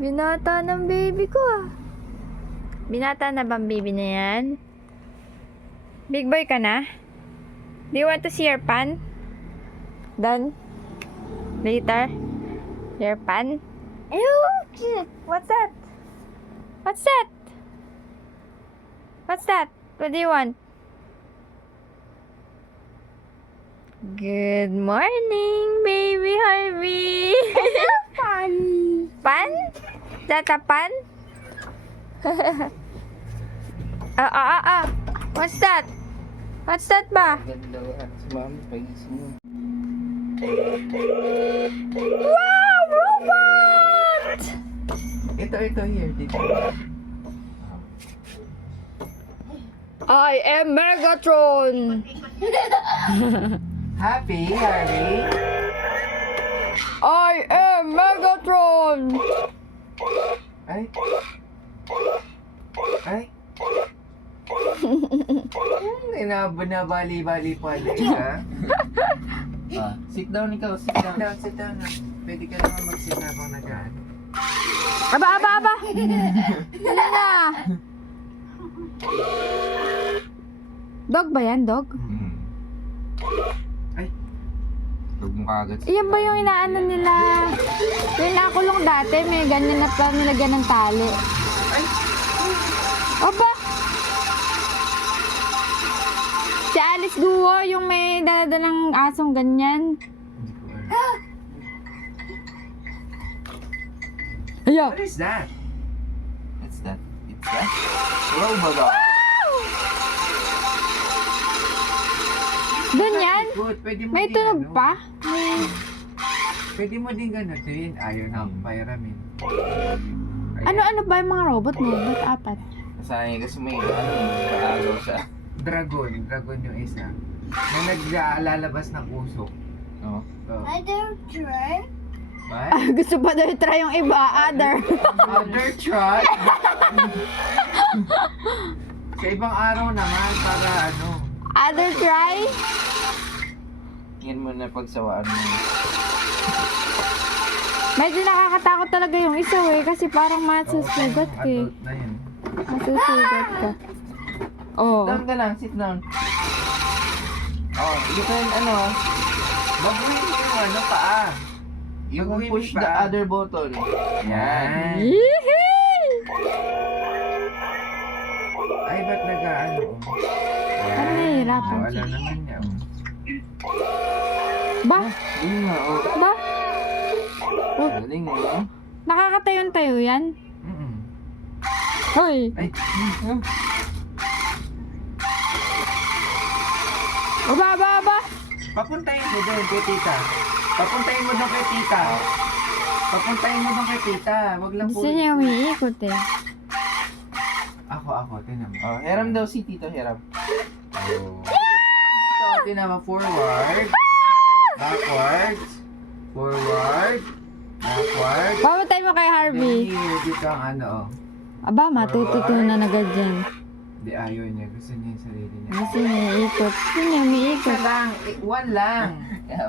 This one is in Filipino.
Binata ng baby ko ah. Binata na bang baby na yan? Big boy ka na? Do you want to see your pan? Done? Later? Your pan? Ew! What's that? What's that? What's that? What do you want? Good morning, baby Harvey. Pan. Pan? Is that a pan? What's that? What's that ba? Ganda si mami, pagising mo. Wow, robot! Ito, here, dito. I am Megatron. Happy, Harvey? I am Megatron. Ay. Ay. Binabali-bali pala ha? Sit down ikaw, sit down. Sit down. Pwede ka naman mag-sit habang nag-ano. Aba. Ano na? Dog ba yan, dog? Ay. Huwag mo kagad. Iyan ba yung inaano nila? Yung nakulong dati, may ganyan na pa nilagyan ng tali. Ay. Aba! Si Alice Guo, yung may daladalang asong ganyan. Hindi ko alam. Ayo! What is that? What's that? It's that? Robot. Doon yan? Good. Pwede mo May din, tunog ano, pa? Pwede mo din gano'n. Ayaw na akong pairamin. Ano ba yung mga robot mo? Ba't apat? Sayang kasi may kaagaw siya. Dragon yung isa. Na naglalabas ng usok. Oo. So, Other try? what? Gusto pa daw try yung iba, other. Other truck. Sa ibang araw naman para ano. Other try? Yan mo na pagsawaan mo. Medyo nakakatakot talaga yung isa kasi parang masusugat ka eh. Adult na yun. Masusugat ka. Oo. Down ka lang, sit down. Oh, you can Baguhin mo yung ano paa. you can Baguhin mo push yung the paa. other button. Yan. Yehey! Ay, ba't nag-ano? Parang nahihirapan. Oh, alam naman niya. Oh. Ba? Yun nga, oh. Ba? Galing, oh. Nakakatayon-tayo yan? Mm-mm. Hoy! Ay, Aba! papuntahin mo doon kay tita. Papuntahin mo doon kay tita. Papuntahin mo doon kay tita. Wag lang Gusto niya umiikot eh. Ako, tinan mo. Oh, hiram daw si Tito, hiram. Oh. Dito, tinan mo. Forward. Backwards. Forward. Backward. Pamatay mo kay Harvey. Then here, dito ang ano, oh. Aba, matututunan agad dyan. Di ayaw niya. Gusto niya yung sarili niya. Gusto niya iikot. Gusto niya umiikot. Isa lang. One lang. Kaya,